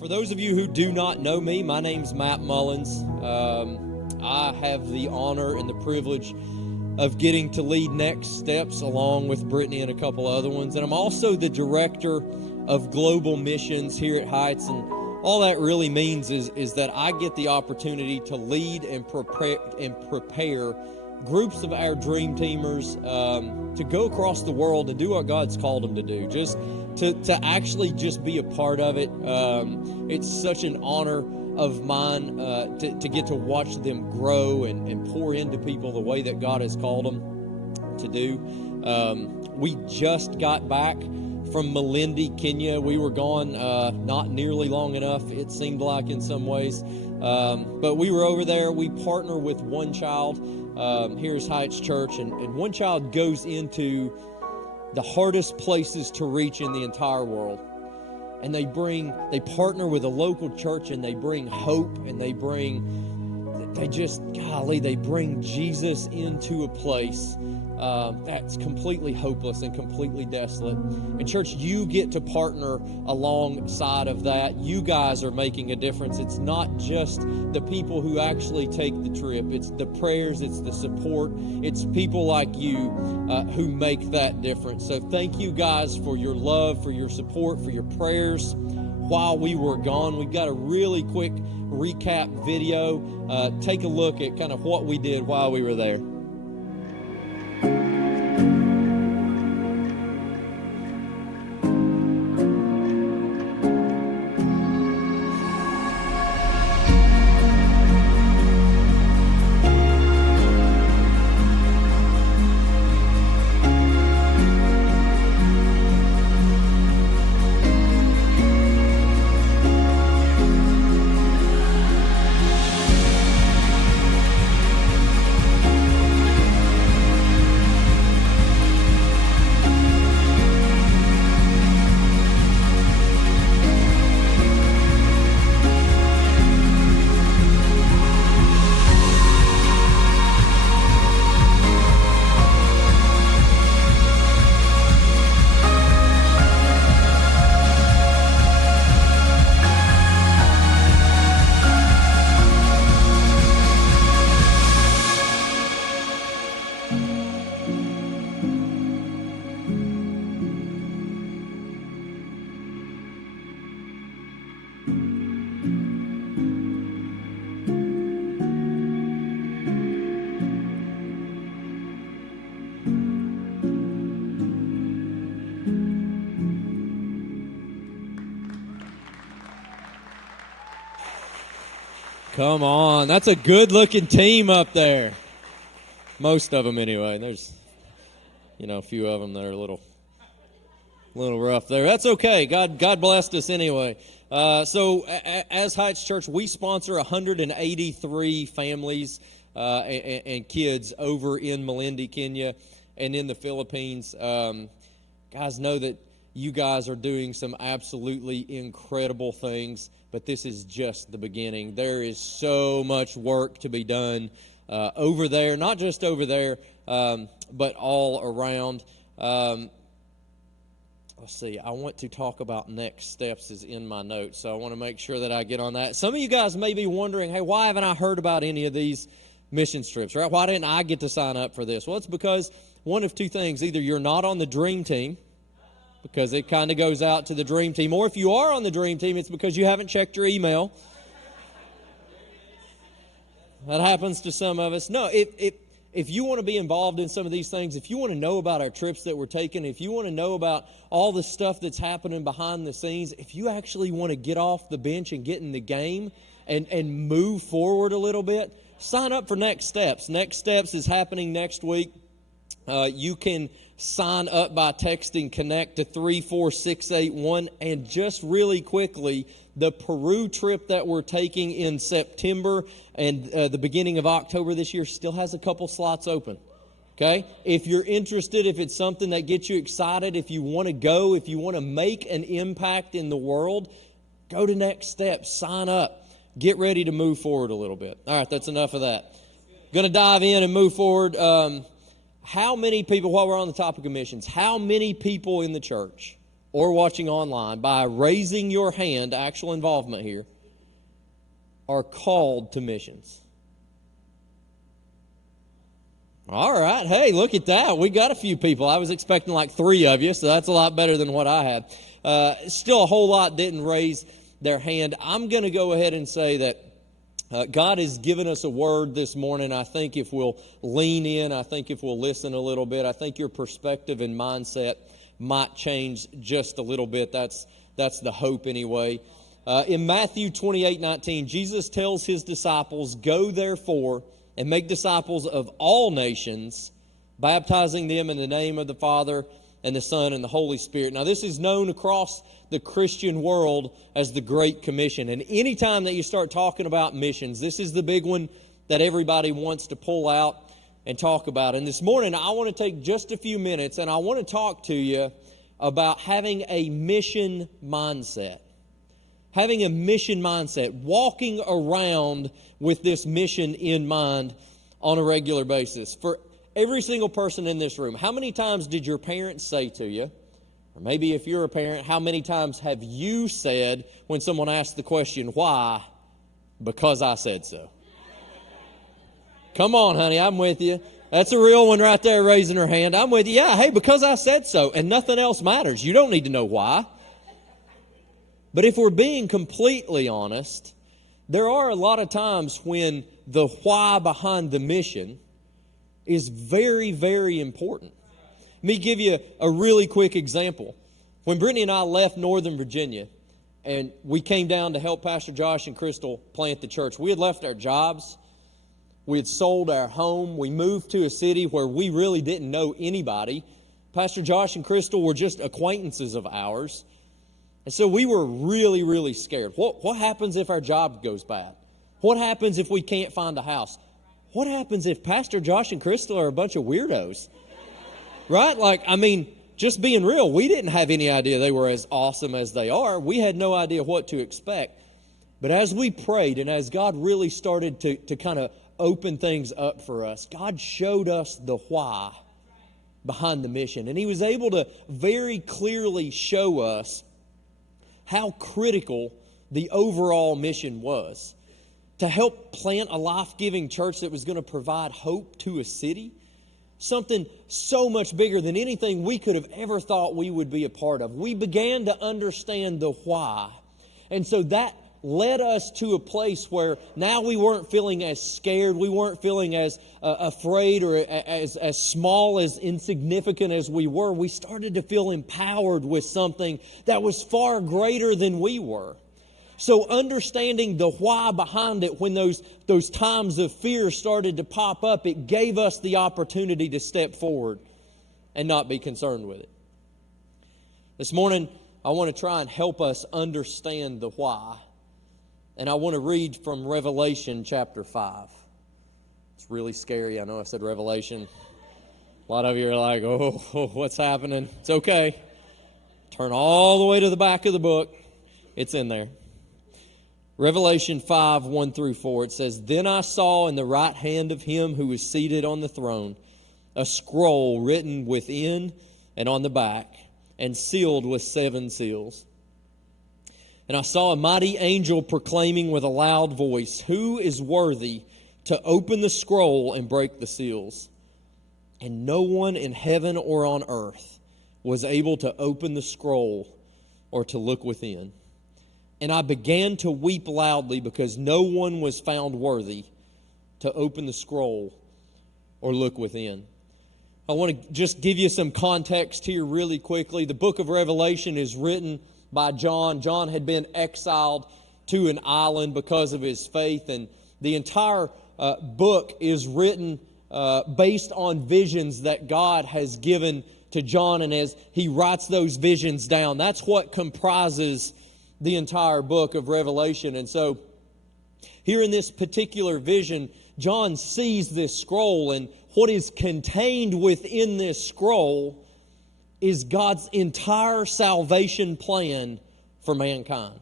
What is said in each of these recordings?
For those of you who do not know me, my name's Matt Mullins. I have the honor and the privilege of getting to lead Next Steps along with Brittany and a couple other ones. And I'm also the director of global missions here at Heights. And all that really means is that I get the opportunity to lead and prepare groups of our dream teamers to go across the world and do what God's called them to do. Just to actually just be a part of it. It's such an honor of mine to get to watch them grow and pour into people the way that God has called them to do. We just got back from Malindi, Kenya. We were gone not nearly long enough, it seemed like in some ways. But we were over there. We partner with One Child. Here's Heights Church. And One Child goes into the hardest places to reach in the entire world. And they partner with a local church, and they bring hope, and they bring Jesus into a place that's completely hopeless and completely desolate. And church, you get to partner alongside of that. You guys are making a difference. It's not just the people who actually take the trip. It's the prayers, it's the support, it's people like you who make that difference. So thank you guys for your love, for your support, for your prayers while we were gone. We've got a really quick recap video. Take a look at kind of what we did while we were there. Come on, that's a good-looking team up there. Most of them, anyway. There's, a few of them that are a little rough there. That's okay. God blessed us anyway. So, as Heights Church, we sponsor 183 families and kids over in Malindi, Kenya, and in the Philippines. Guys, know that you guys are doing some absolutely incredible things, but this is just the beginning. There is so much work to be done over there, not just over there, but all around. Let's see, I want to talk about next steps is in my notes, so I want to make sure that I get on that. Some of you guys may be wondering, hey, why haven't I heard about any of these mission trips, right? Why didn't I get to sign up for this? Well, it's because one of two things. Either you're not on the dream team, because it kind of goes out to the dream team. Or if you are on the dream team, it's because you haven't checked your email. That happens to some of us. No, if you want to be involved in some of these things, if you want to know about our trips that we're taking, if you want to know about all the stuff that's happening behind the scenes, if you actually want to get off the bench and get in the game and move forward a little bit, sign up for Next Steps. Next Steps is happening next week. You can sign up by texting CONNECT to 34681. And just really quickly, the Peru trip that we're taking in September and the beginning of October this year still has a couple slots open. Okay? If you're interested, if it's something that gets you excited, if you want to go, if you want to make an impact in the world, go to Next Steps, sign up, get ready to move forward a little bit. All right, that's enough of that. Going to dive in and move forward. How many people, while we're on the topic of missions, how many people in the church or watching online, by raising your hand, actual involvement here, are called to missions? All right. Hey, look at that. We got a few people. I was expecting like 3 of you, so that's a lot better than what I had. Still a whole lot didn't raise their hand. I'm going to go ahead and say that God has given us a word this morning. I think if we'll lean in, I think if we'll listen a little bit, I think your perspective and mindset might change just a little bit. That's the hope anyway. In Matthew 28:19, Jesus tells his disciples, "Go therefore and make disciples of all nations, baptizing them in the name of the Father and the Son and the Holy Spirit." Now, this is known across the Christian world as the Great Commission. And anytime that you start talking about missions, this is the big one that everybody wants to pull out and talk about. And this morning, I want to take just a few minutes and I want to talk to you about having a mission mindset. Having a mission mindset, walking around with this mission in mind on a regular basis. For every single person in this room, how many times did your parents say to you, or maybe if you're a parent, how many times have you said when someone asks the question, why? Because I said so. Come on, honey, I'm with you. That's a real one right there raising her hand. I'm with you. Yeah, hey, because I said so, and nothing else matters. You don't need to know why. But if we're being completely honest, there are a lot of times when the why behind the mission is very, very important. Let me give you a really quick example. When Brittany and I left Northern Virginia and we came down to help Pastor Josh and Crystal plant the church, we had left our jobs. We had sold our home. We moved to a city where we really didn't know anybody. Pastor Josh and Crystal were just acquaintances of ours. And so we were really, really scared. What happens if our job goes bad? What happens if we can't find a house? What happens if Pastor Josh and Crystal are a bunch of weirdos? Right? Like, I mean, just being real, we didn't have any idea they were as awesome as they are. We had no idea what to expect. But as we prayed and as God really started to kind of open things up for us, God showed us the why behind the mission. And He was able to very clearly show us how critical the overall mission was. To help plant a life-giving church that was going to provide hope to a city. Something so much bigger than anything we could have ever thought we would be a part of. We began to understand the why. And so that led us to a place where now we weren't feeling as scared, we weren't feeling as afraid or as small, as insignificant as we were. We started to feel empowered with something that was far greater than we were. So understanding the why behind it, when those times of fear started to pop up, it gave us the opportunity to step forward and not be concerned with it. This morning, I want to try and help us understand the why. And I want to read from Revelation chapter 5. It's really scary. I know I said Revelation. A lot of you are like, oh, what's happening? It's okay. Turn all the way to the back of the book. It's in there. Revelation 5, 1 through 4. It says, "Then I saw in the right hand of him who was seated on the throne a scroll written within and on the back, and sealed with 7 seals. And I saw a mighty angel proclaiming with a loud voice, 'Who is worthy to open the scroll and break the seals?' And no one in heaven or on earth was able to open the scroll or to look within. And I began to weep loudly because no one was found worthy to open the scroll or look within." I want to just give you some context here really quickly. The book of Revelation is written by John. John had been exiled to an island because of his faith, and the entire book is written based on visions that God has given to John, and as he writes those visions down, that's what comprises the entire book of Revelation. And so here in this particular vision, John sees this scroll, and what is contained within this scroll is God's entire salvation plan for mankind.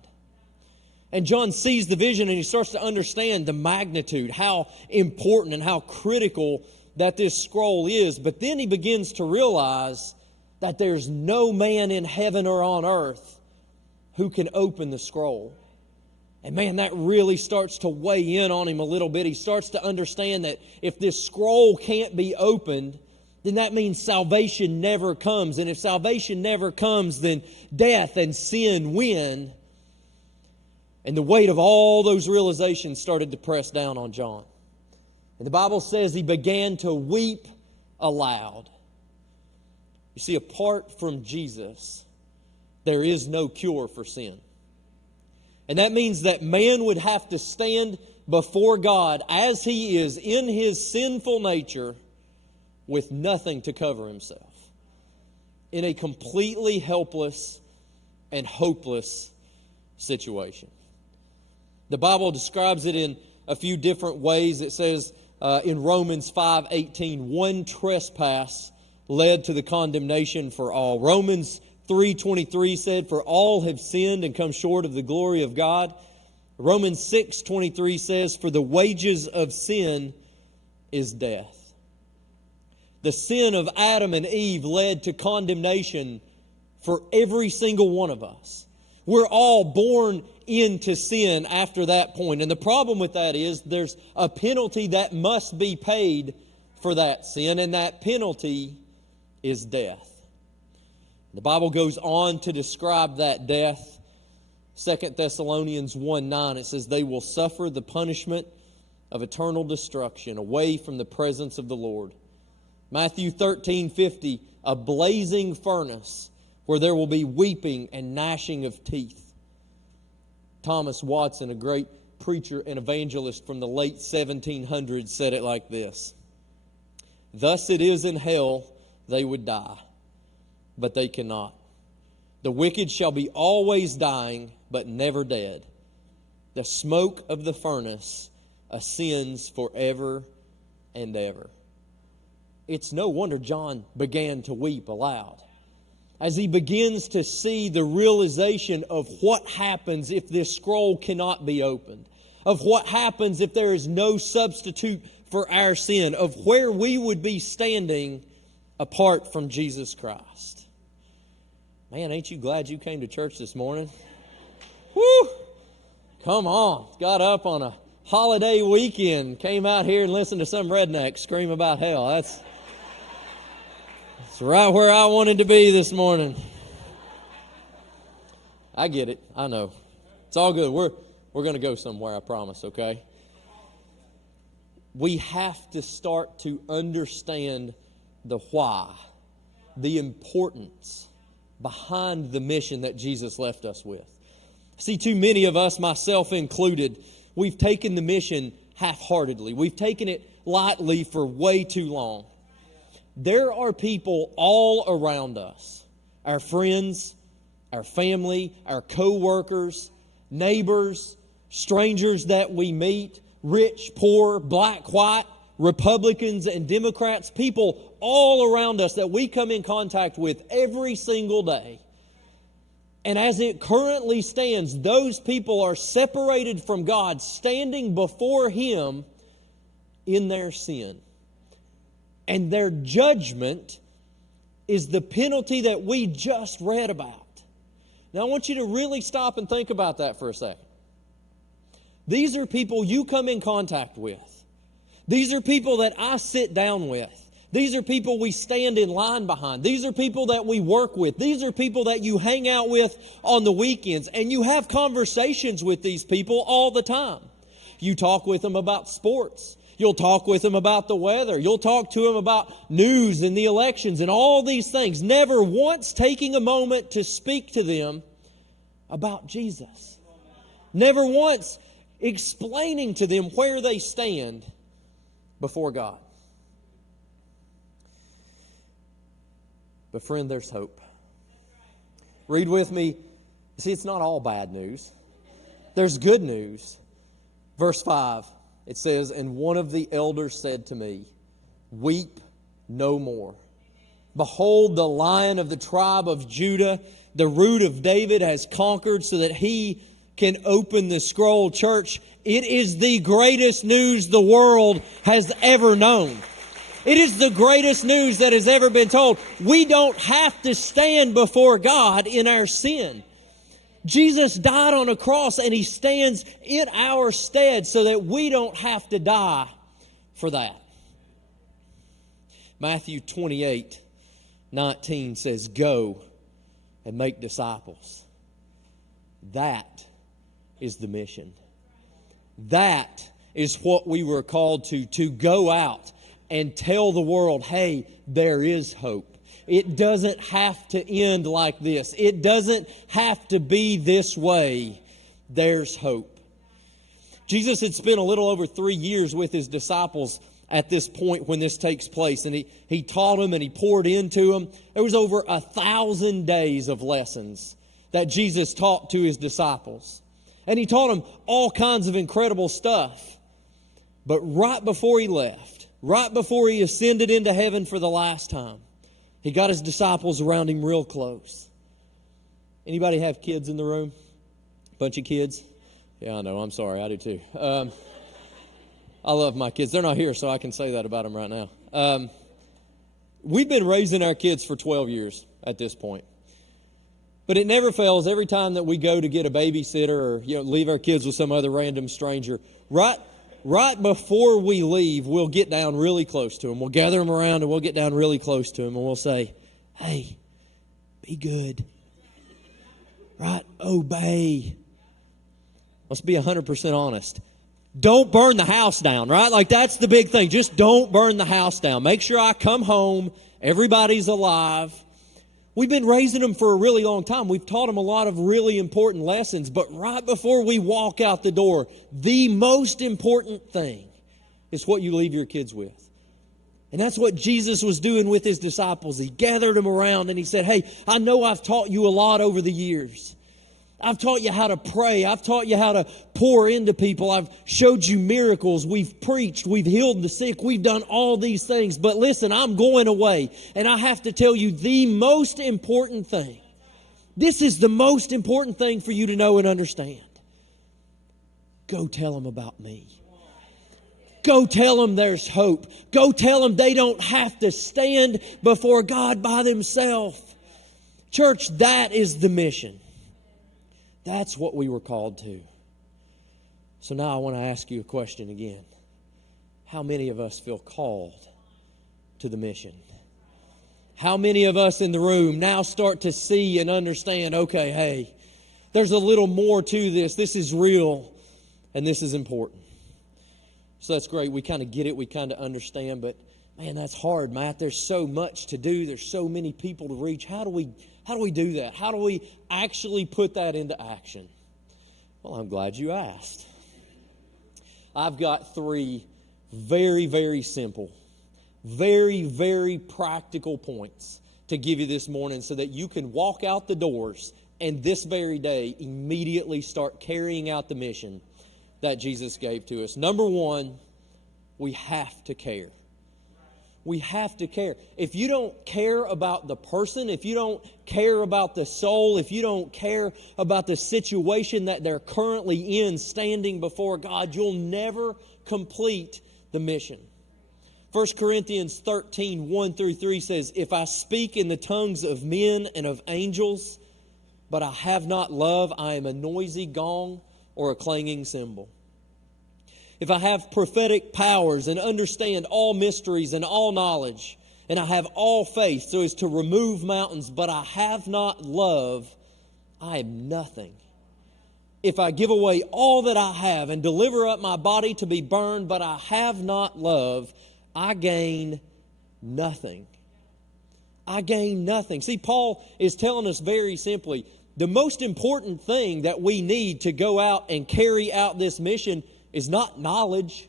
And John sees the vision and he starts to understand the magnitude, how important and how critical that this scroll is. But then he begins to realize that there's no man in heaven or on earth who can open the scroll. And man, that really starts to weigh in on him a little bit. He starts to understand that if this scroll can't be opened, then that means salvation never comes. And if salvation never comes, then death and sin win. And the weight of all those realizations started to press down on John. And the Bible says he began to weep aloud. You see, apart from Jesus, there is no cure for sin. And that means that man would have to stand before God as he is in his sinful nature with nothing to cover himself, in a completely helpless and hopeless situation. The Bible describes it in a few different ways. It says in Romans 5:18, one trespass led to the condemnation for all. Romans 3:23 said, for all have sinned and come short of the glory of God. Romans 6:23 says, for the wages of sin is death. The sin of Adam and Eve led to condemnation for every single one of us. We're all born into sin after that point. And the problem with that is there's a penalty that must be paid for that sin, and that penalty is death. The Bible goes on to describe that death. 2 Thessalonians 1:9, it says, they will suffer the punishment of eternal destruction away from the presence of the Lord. Matthew 13:50, a blazing furnace where there will be weeping and gnashing of teeth. Thomas Watson, a great preacher and evangelist from the late 1700s, said it like this. Thus it is in hell they would die, but they cannot. The wicked shall be always dying, but never dead. The smoke of the furnace ascends forever and ever. It's no wonder John began to weep aloud as he begins to see the realization of what happens if this scroll cannot be opened, of what happens if there is no substitute for our sin, of where we would be standing apart from Jesus Christ. Man, ain't you glad you came to church this morning? Whew! Come on. Got up on a holiday weekend, came out here and listened to some redneck scream about hell. That's right where I wanted to be this morning. I get it. I know. It's all good. We're going to go somewhere, I promise, okay? We have to start to understand the why, the importance behind the mission that Jesus left us with. See, too many of us, myself included, we've taken the mission half-heartedly. We've taken it lightly for way too long. There are people all around us, our friends, our family, our co-workers, neighbors, strangers that we meet, rich, poor, black, white, Republicans and Democrats, people all around us that we come in contact with every single day. And as it currently stands, those people are separated from God, standing before Him in their sin. And their judgment is the penalty that we just read about. Now I want you to really stop and think about that for a second. These are people you come in contact with. These are people that I sit down with. These are people we stand in line behind. These are people that we work with. These are people that you hang out with on the weekends. And you have conversations with these people all the time. You talk with them about sports. You'll talk with them about the weather. You'll talk to them about news and the elections and all these things. Never once taking a moment to speak to them about Jesus. Never once explaining to them where they stand before God. But friend, there's hope. Read with me. See, it's not all bad news. There's good news. Verse 5, it says, and one of the elders said to me, weep no more. Behold, the Lion of the tribe of Judah, the root of David, has conquered so that He can open the scroll. Church, it is the greatest news the world has ever known. It is the greatest news that has ever been told. We don't have to stand before God in our sin. Jesus died on a cross and He stands in our stead so that we don't have to die for that. Matthew 28:19 says, "Go and make disciples." That is the mission. That is what we were called to go out and tell the world, hey, there is hope. It doesn't have to end like this. It doesn't have to be this way. There's hope. Jesus had spent a little over 3 years with His disciples at this point when this takes place. And he taught them and He poured into them. There was over 1,000 days of lessons that Jesus taught to His disciples. And He taught them all kinds of incredible stuff. But right before He left, right before He ascended into heaven for the last time, He got His disciples around Him real close. Anybody have kids in the room? Bunch of kids? Yeah, I know. I'm sorry. I do too. I love my kids. They're not here, so I can say that about them right now. We've been raising our kids for 12 years at this point. But it never fails. Every time that we go to get a babysitter or leave our kids with some other random stranger, right before we leave, we'll get down really close to them. We'll gather them around and we'll get down really close to them and we'll say, hey, be good. Right? Obey. Let's be 100% honest. Don't burn the house down, right? Like that's the big thing. Just don't burn the house down. Make sure I come home. Everybody's alive. We've been raising them for a really long time. We've taught them a lot of really important lessons. But right before we walk out the door, the most important thing is what you leave your kids with. And that's what Jesus was doing with His disciples. He gathered them around and He said, hey, I know I've taught you a lot over the years. I've taught you how to pray. I've taught you how to pour into people. I've showed you miracles. We've preached. We've healed the sick. We've done all these things. But listen, I'm going away. And I have to tell you the most important thing. This is the most important thing for you to know and understand. Go tell them about me. Go tell them there's hope. Go tell them they don't have to stand before God by themselves. Church, that is the mission. That's what we were called to. So now I want to ask you a question again. How many of us feel called to the mission? How many of us in the room now start to see and understand, okay, hey, there's a little more to this. This is real and this is important. So that's great. We kind of get it. We kind of understand. But man, that's hard, Matt. There's so much to do. There's so many people to reach. How do we do that? How do we actually put that into action? Well, I'm glad you asked. I've got 3 very, very simple, very, very practical points to give you this morning so that you can walk out the doors and this very day immediately start carrying out the mission that Jesus gave to us. Number 1, we have to care. We have to care. If you don't care about the person, if you don't care about the soul, if you don't care about the situation that they're currently in standing before God, you'll never complete the mission. 1 Corinthians 13, 1-3 says, if I speak in the tongues of men and of angels, but I have not love, I am a noisy gong or a clanging cymbal. If I have prophetic powers and understand all mysteries and all knowledge, and I have all faith so as to remove mountains, but I have not love, I am nothing. If I give away all that I have and deliver up my body to be burned, but I have not love, I gain nothing. I gain nothing. See, Paul is telling us very simply, the most important thing that we need to go out and carry out this mission is not knowledge.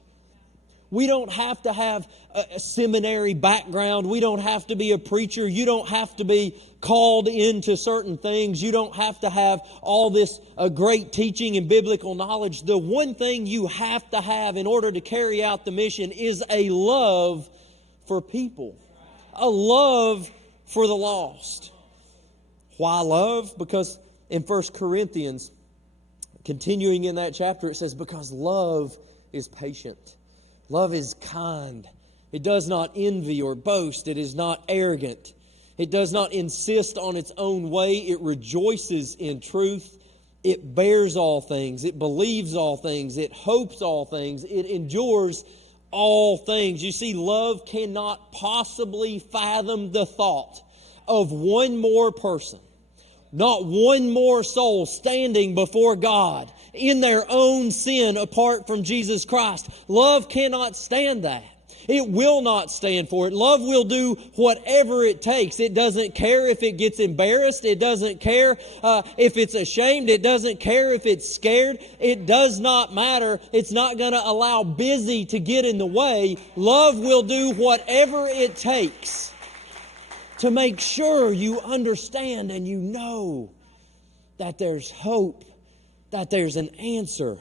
We don't have to have a seminary background. We don't have to be a preacher. You don't have to be called into certain things. You don't have to have all this great teaching and biblical knowledge. The one thing you have to have in order to carry out the mission is a love for people. A love for the lost. Why love? Because in 1 Corinthians, continuing in that chapter, it says, because love is patient. Love is kind. It does not envy or boast. It is not arrogant. It does not insist on its own way. It rejoices in truth. It bears all things. It believes all things. It hopes all things. It endures all things. You see, love cannot possibly fathom the thought of one more person, not one more soul standing before God in their own sin apart from Jesus Christ. Love cannot stand that. It will not stand for it. Love will do whatever it takes. It doesn't care if it gets embarrassed. It doesn't care if it's ashamed. It doesn't care if it's scared. It does not matter. It's not going to allow busy to get in the way. Love will do whatever it takes to make sure you understand and you know that there's hope, that there's an answer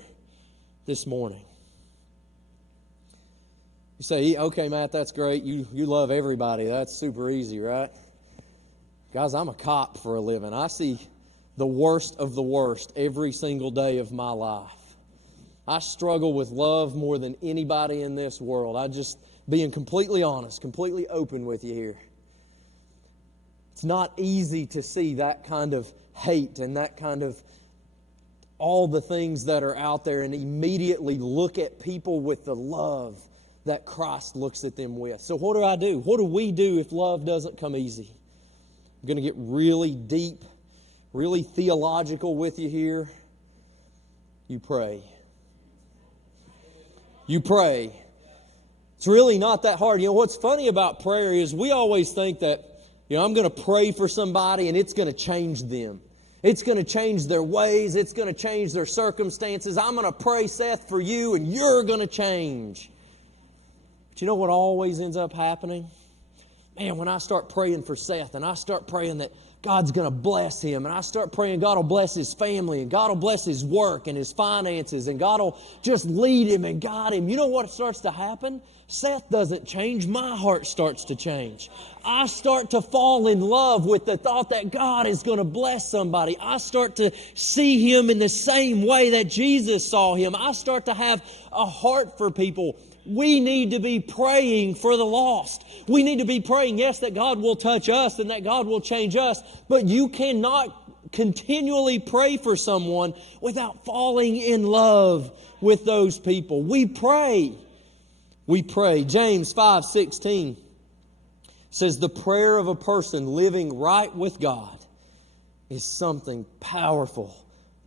this morning. You say, okay, Matt, that's great. You love everybody. That's super easy, right? Guys, I'm a cop for a living. I see the worst of the worst every single day of my life. I struggle with love more than anybody in this world. I just being completely honest, completely open with you here. It's not easy to see that kind of hate and that kind of all the things that are out there and immediately look at people with the love that Christ looks at them with. So what do? What do we do if love doesn't come easy? I'm going to get really deep, really theological with you here. You pray. You pray. It's really not that hard. You know, what's funny about prayer is we always think that, I'm going to pray for somebody and it's going to change them. It's going to change their ways. It's going to change their circumstances. I'm going to pray, Seth, for you and you're going to change. But you know what always ends up happening? Man, when I start praying for Seth and I start praying that God's going to bless him and I start praying God will bless his family and God will bless his work and his finances and God will just lead him and guide him. You know what starts to happen? Seth doesn't change. My heart starts to change. I start to fall in love with the thought that God is going to bless somebody. I start to see him in the same way that Jesus saw him. I start to have a heart for people. We need to be praying for the lost. We need to be praying, yes, that God will touch us and that God will change us. But you cannot continually pray for someone without falling in love with those people. We pray. We pray. James 5:16 says the prayer of a person living right with God is something powerful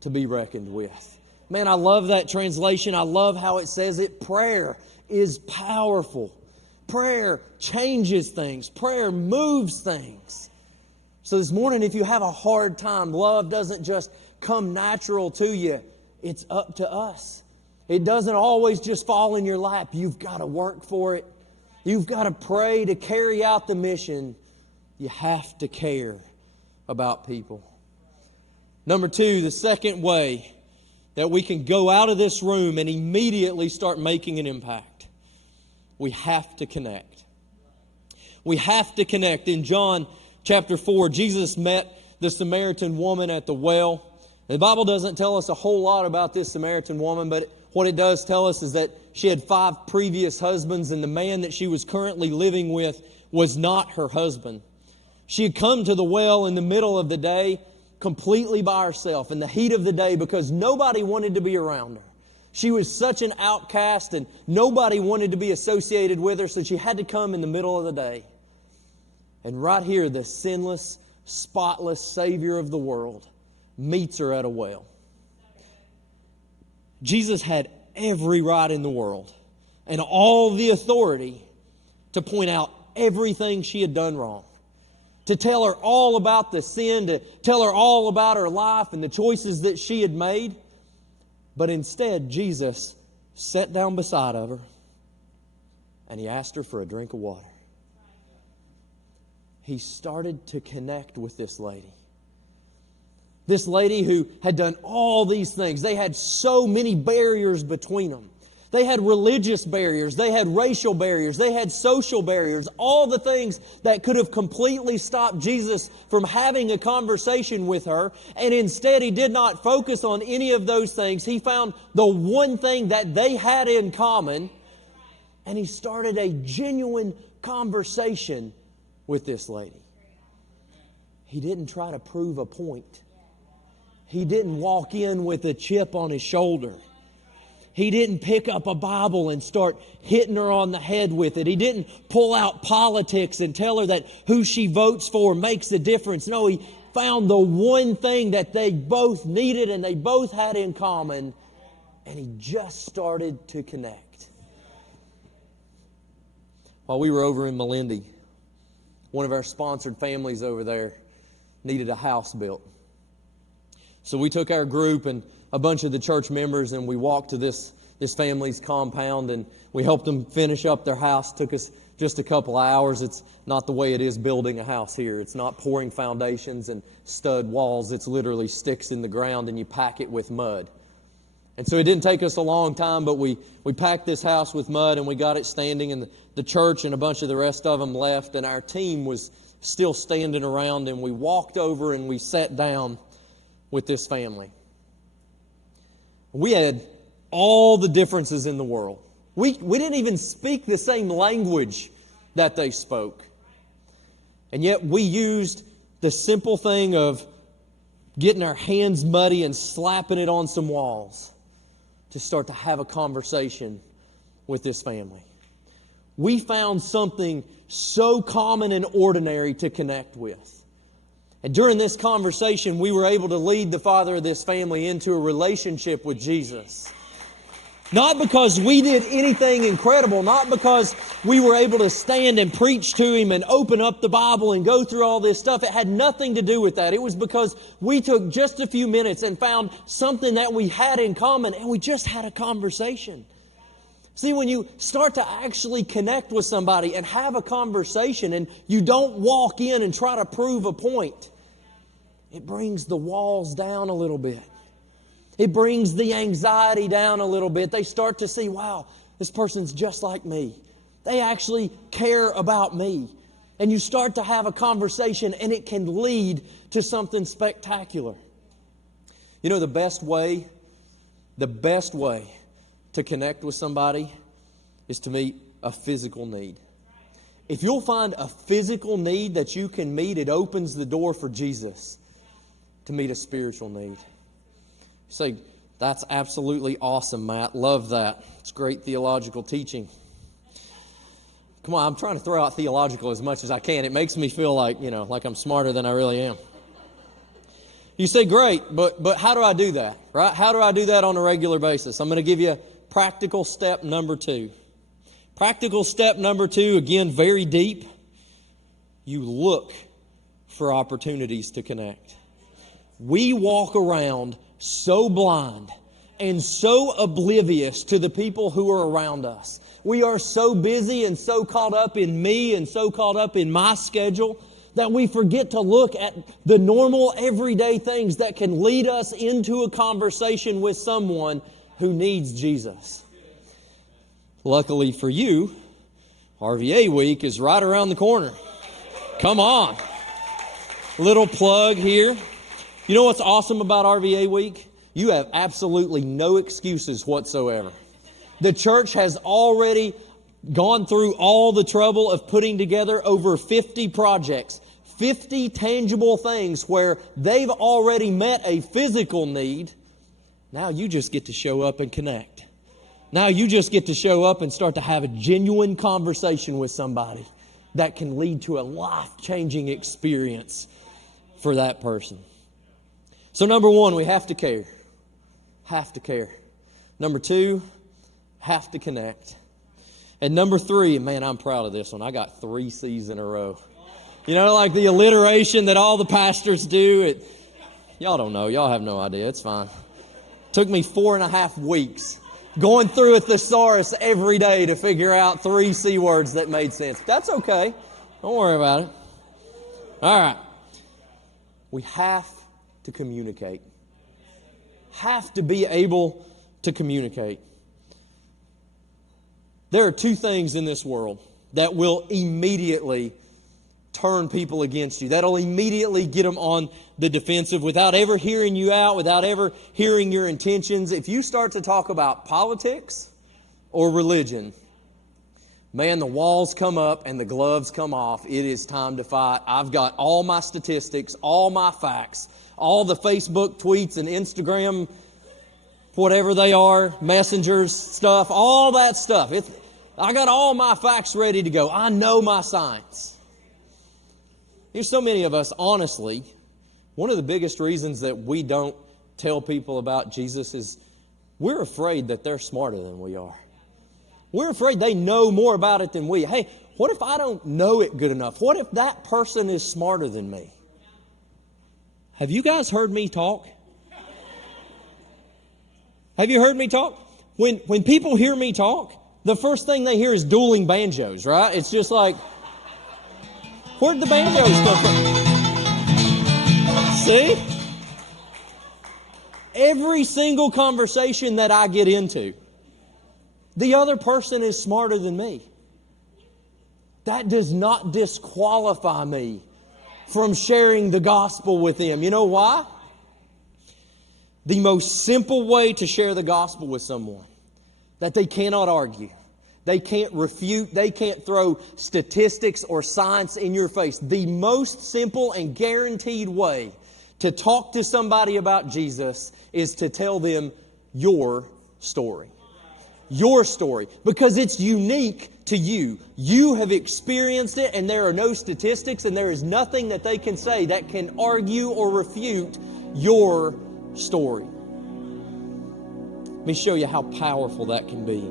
to be reckoned with. Man, I love that translation. I love how it says it. Prayer is powerful. Prayer changes things. Prayer moves things. So this morning, if you have a hard time, love doesn't just come natural to you. It's up to us. It doesn't always just fall in your lap. You've got to work for it. You've got to pray to carry out the mission. You have to care about people. Number 2, the second way that we can go out of this room and immediately start making an impact. We have to connect. We have to connect. In John chapter 4, Jesus met the Samaritan woman at the well. The Bible doesn't tell us a whole lot about this Samaritan woman, but what it does tell us is that she had 5 previous husbands, and the man that she was currently living with was not her husband. She had come to the well in the middle of the day, completely by herself, in the heat of the day, because nobody wanted to be around her. She was such an outcast and nobody wanted to be associated with her, so she had to come in the middle of the day. And right here, the sinless, spotless Savior of the world meets her at a well. Jesus had every right in the world and all the authority to point out everything she had done wrong, to tell her all about the sin, to tell her all about her life and the choices that she had made. But instead, Jesus sat down beside of her and He asked her for a drink of water. He started to connect with this lady. This lady who had done all these things. They had so many barriers between them. They had religious barriers. They had racial barriers. They had social barriers. All the things that could have completely stopped Jesus from having a conversation with her. And instead, He did not focus on any of those things. He found the one thing that they had in common. And he started a genuine conversation with this lady. He didn't try to prove a point. He didn't walk in with a chip on his shoulder. He didn't pick up a Bible and start hitting her on the head with it. He didn't pull out politics and tell her that who she votes for makes a difference. No, he found the one thing that they both needed and they both had in common, and he just started to connect. While we were over in Melindy, one of our sponsored families over there needed a house built. So we took our group and a bunch of the church members, and we walked to this family's compound, and we helped them finish up their house. Took us just a couple hours. It's not the way it is building a house here. It's not pouring foundations and stud walls. It's literally sticks in the ground, and you pack it with mud. And so it didn't take us a long time, but we packed this house with mud, and we got it standing, and the church and a bunch of the rest of them left, and our team was still standing around, and we walked over and we sat down with this family. We had all the differences in the world. We didn't even speak the same language that they spoke. And yet we used the simple thing of getting our hands muddy and slapping it on some walls to start to have a conversation with this family. We found something so common and ordinary to connect with. And during this conversation, we were able to lead the father of this family into a relationship with Jesus. Not because we did anything incredible, not because we were able to stand and preach to him and open up the Bible and go through all this stuff. It had nothing to do with that. It was because we took just a few minutes and found something that we had in common, and we just had a conversation. See, when you start to actually connect with somebody and have a conversation, and you don't walk in and try to prove a point, it brings the walls down a little bit. It brings the anxiety down a little bit. They start to see, wow, this person's just like me. They actually care about me. And you start to have a conversation, and it can lead to something spectacular. You know, the best way to connect with somebody is to meet a physical need. If you'll find a physical need that you can meet, it opens the door for Jesus to meet a spiritual need. You say, that's absolutely awesome, Matt. Love that. It's great theological teaching. Come on, I'm trying to throw out theological as much as I can. It makes me feel like, like I'm smarter than I really am. You say, great, but how do I do that, right? How do I do that on a regular basis? I'm going to give you practical step number 2. Practical step number 2, again, very deep. You look for opportunities to connect. We walk around so blind and so oblivious to the people who are around us. We are so busy and so caught up in me and so caught up in my schedule that we forget to look at the normal, everyday things that can lead us into a conversation with someone who needs Jesus. Luckily for you, RVA week is right around the corner. Come on. Little plug here. You know what's awesome about RVA week? You have absolutely no excuses whatsoever. The church has already gone through all the trouble of putting together over 50 projects, 50 tangible things where they've already met a physical need. Now you just get to show up and connect. Now you just get to show up and start to have a genuine conversation with somebody that can lead to a life-changing experience for that person. So number 1, we have to care. Have to care. Number 2, have to connect. And number 3, man, I'm proud of this one. I got 3 C's in a row. Like the alliteration that all the pastors do. Y'all don't know. Y'all have no idea. It's fine. Took me 4.5 weeks going through a thesaurus every day to figure out 3 C words that made sense. That's okay. Don't worry about it. All right. We have to communicate. Have to be able to communicate. There are 2 things in this world that will immediately turn people against you. That'll immediately get them on the defensive without ever hearing you out, without ever hearing your intentions. If you start to talk about politics or religion, Man, the walls come up and the gloves come off. It is time to fight. I've got all my statistics, all my facts, all the Facebook tweets and Instagram, whatever they are, messengers, stuff, all that stuff. I got all my facts ready to go. I know my science. There's so many of us, honestly, one of the biggest reasons that we don't tell people about Jesus is we're afraid that they're smarter than we are. We're afraid they know more about it than we. Hey, what if I don't know it good enough? What if that person is smarter than me? Have you guys heard me talk? Have you heard me talk? When people hear me talk, the first thing they hear is dueling banjos, right? It's just like, where'd the banjos come from? See? Every single conversation that I get into, the other person is smarter than me. That does not disqualify me from sharing the gospel with them. You know why? The most simple way to share the gospel with someone that they cannot argue, they can't refute, they can't throw statistics or science in your face. The most simple and guaranteed way to talk to somebody about Jesus is to tell them your story. Your story, because it's unique to you. You have experienced it, and there are no statistics, and there is nothing that they can say that can argue or refute your story. Let me show you how powerful that can be.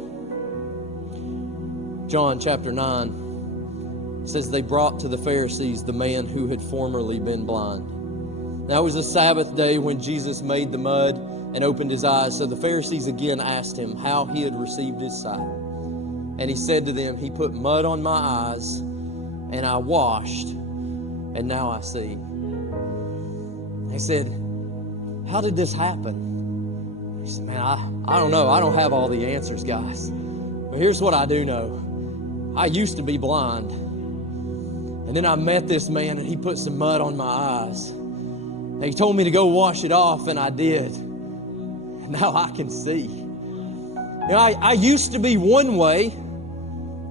John chapter 9 says they brought to the Pharisees the man who had formerly been blind. Now it was a Sabbath day when Jesus made the mud and opened his eyes. So the Pharisees again asked him how he had received his sight. And he said to them, he put mud on my eyes, and I washed, and now I see. They said, how did this happen? He said, man, I don't know. I don't have all the answers, guys. But here's what I do know. I used to be blind. And then I met this man, and he put some mud on my eyes. And he told me to go wash it off, and I did. Now I can see. You know, I used to be one way.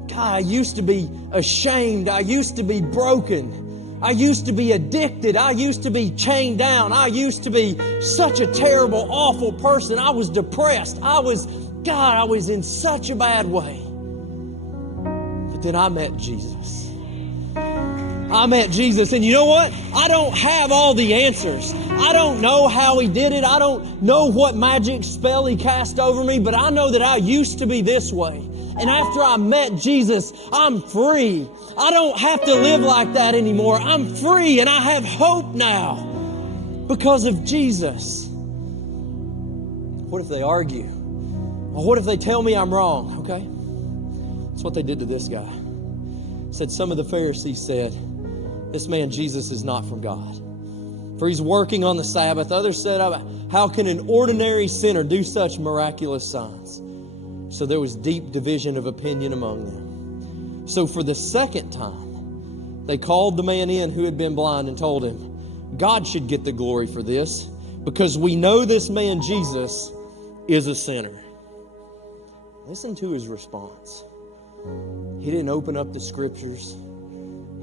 God, I used to be ashamed. I used to be broken. I used to be addicted. I used to be chained down. I used to be such a terrible, awful person. I was depressed. I was in such a bad way. But then I met Jesus. I met Jesus, and you know what? I don't have all the answers. I don't know how he did it. I don't know what magic spell he cast over me, but I know that I used to be this way. And after I met Jesus, I'm free. I don't have to live like that anymore. I'm free, and I have hope now because of Jesus. What if they argue? Well, what if they tell me I'm wrong? Okay? That's what they did to this guy. Said some of the Pharisees said, this man Jesus is not from God, for he's working on the Sabbath. Others said, how can an ordinary sinner do such miraculous signs? So there was deep division of opinion among them. So for the second time, they called the man in who had been blind and told him, God should get the glory for this, because we know this man Jesus is a sinner. Listen to his response. He didn't open up the scriptures.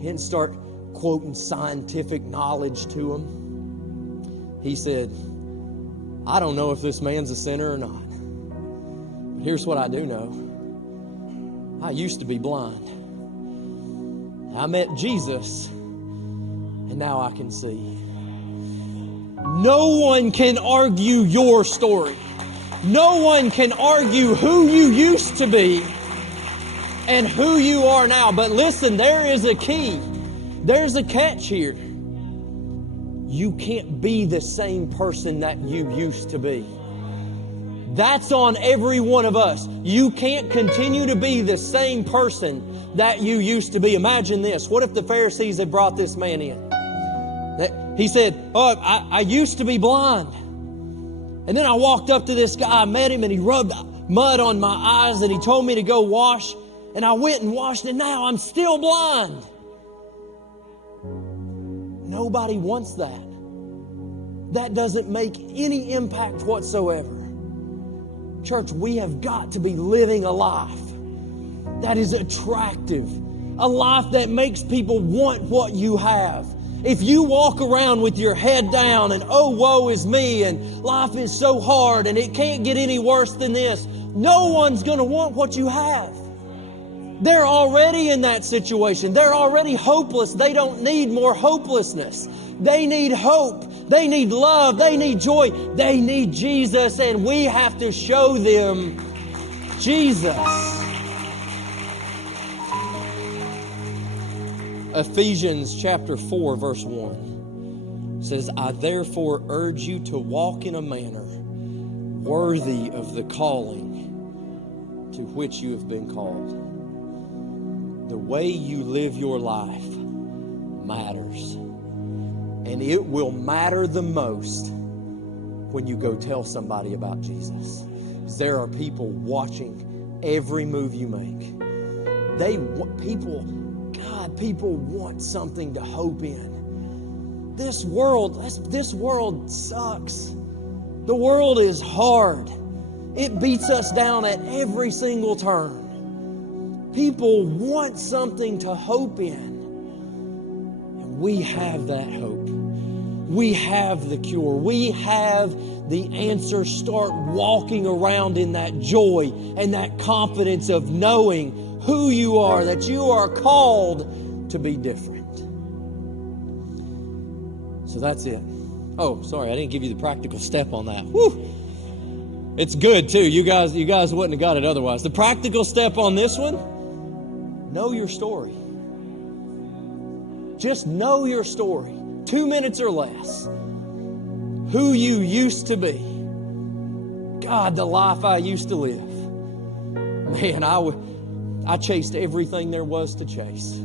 He didn't start quoting scientific knowledge to him. He said, I don't know if this man's a sinner or not. But here's what I do know. I used to be blind. I met Jesus, and now I can see. No one can argue your story. No one can argue who you used to be and who you are now. But listen, there is a key. There's a catch here. You can't be the same person that you used to be. That's on every one of us. You can't continue to be the same person that you used to be. Imagine this. What if the Pharisees had brought this man in? He said, I used to be blind. And then I walked up to this guy, I met him, and he rubbed mud on my eyes, and he told me to go wash. And I went and washed, and now I'm still blind. Nobody wants that. That doesn't make any impact whatsoever. Church, we have got to be living a life that is attractive, a life that makes people want what you have. If you walk around with your head down and, oh, woe is me, and life is so hard and it can't get any worse than this, no one's going to want what you have. They're already in that situation. They're already hopeless. They don't need more hopelessness. They need hope. They need love. They need joy. They need Jesus, and we have to show them Jesus. Ephesians chapter 4, verse 1 says, I therefore urge you to walk in a manner worthy of the calling to which you have been called. The way you live your life matters. And it will matter the most when you go tell somebody about Jesus. Because there are people watching every move you make. People want something to hope in. This world sucks. The world is hard. It beats us down at every single turn. People want something to hope in. And we have that hope. We have the cure. We have the answer. Start walking around in that joy and that confidence of knowing who you are, that you are called to be different. So that's it. Oh, sorry, I didn't give you the practical step on that. Whew. It's good too. You guys wouldn't have got it otherwise. The practical step on this one, know your story. Just know your story. 2 minutes or less. Who you used to be. God, the life I used to live. Man, I chased everything there was to chase.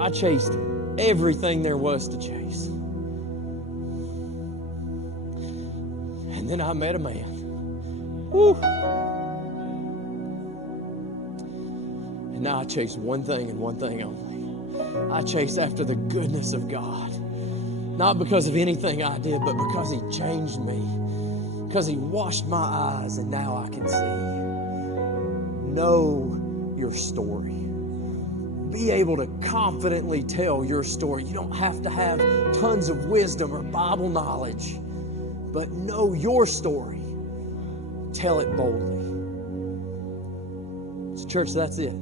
I chased everything there was to chase. And then I met a man. Whew. And now I chase one thing and one thing only. I chase after the goodness of God. Not because of anything I did, but because He changed me. Because He washed my eyes and now I can see. Know your story. Be able to confidently tell your story. You don't have to have tons of wisdom or Bible knowledge, but know your story. Tell it boldly. So church, that's it.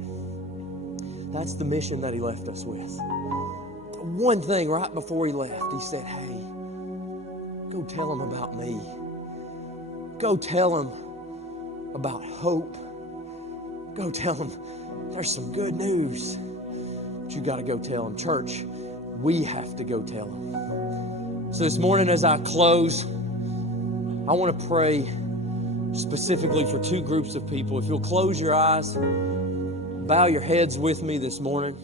That's the mission that He left us with. One thing right before He left, He said, hey, go tell them about me. Go tell them about hope. Go tell them there's some good news. But you got to go tell them. Church, we have to go tell them. So this morning as I close, I want to pray specifically for 2 groups of people. If you'll close your eyes, bow your heads with me this morning.